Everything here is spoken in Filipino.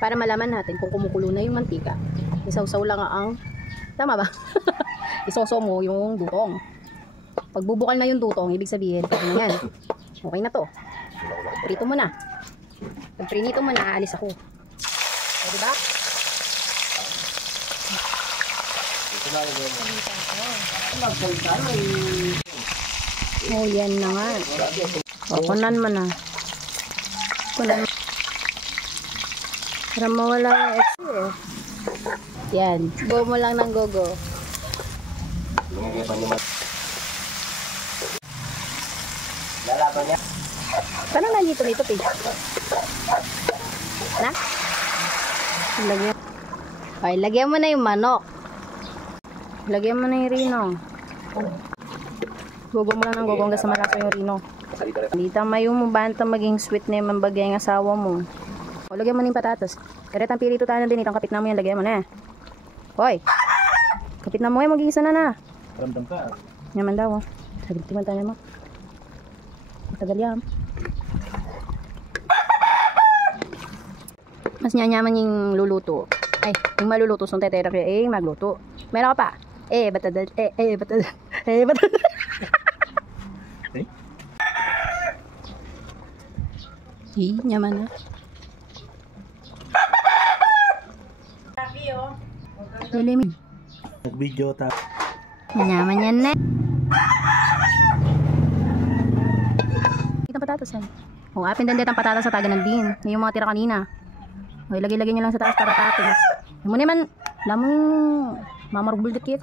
Para malaman natin kung kumukulo na yung mantika, isawsaw lang ang, tama ba? Isoso mo yung dutong. Pag bubukal na yung dutong, ibig sabihin, yan. Okay na to. Prito mo na. Pag prinito mo na, aalis ako. O, diba? Oh, yan na nga. O, kunan mo na. Kunan mo. Para mawala yung extra eh. Yan. Go mo lang ng go-go. Lalaban niya. Paano nandito nito, Pig? Na? Lagyan. Okay, lagyan mo na yung manok. Lagyan mo na yung rino. Gogo mo lang ng gogo hanggang sa malasa yung rino. Hindi tama yung banta maging sweet na yung bagay ng asawa mo. O, lagyan mo na yung patatas. Karetang pirito tayo na din. Itang kapit na mo yan. Lagyan mo na. Hoy! Kapit na mo yan. Mag-iisa na. Ramdam ka. Yaman daw. Saglit timan tayo mo. Matagal yan. Mas nyanyaman yung luluto. Ay, yung maluluto. Sung tetera kaya magluto. Meron ka pa. Batadal. Batadal. Batadal. Nyaman na. Lilimig. Nag-video ta. Manyaman yan na. Itang patatas yan. O, apin din ang patatas sa taga ng din. Yung mga tira kanina. O, ilagay-lagay nyo lang sa taas para tapos. Yung mo naman, alam mo yung mamaruguldat kito.